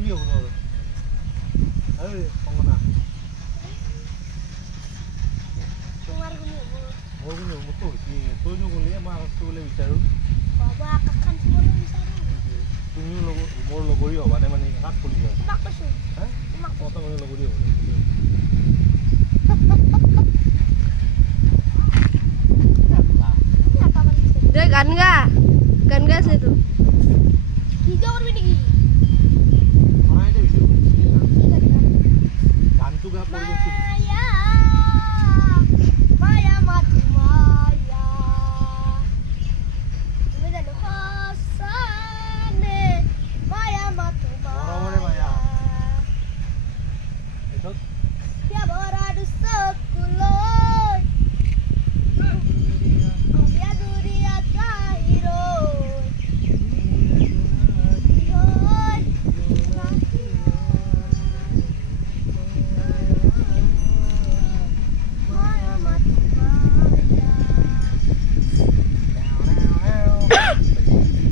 খুলি হ'ব নহ'লে এই কংগনা তোমাৰ কোনে হ'ব মোৰ কোনে হ'ব তোৰ কি তইনো ক'লে মই আকাশটো বোলে বিচাৰোঁ বাবা আকাশখন চুবলৈ বিচাৰোঁ তুমিও মোৰ লগৰী হ'বা নে মানে কাক খুলিবা তোমাক কৈছোঁ হা তোমাক মতা মানে লগৰী হ'ব দে গান গা আছে তো ভিডিঅ' কৰিবি নেকি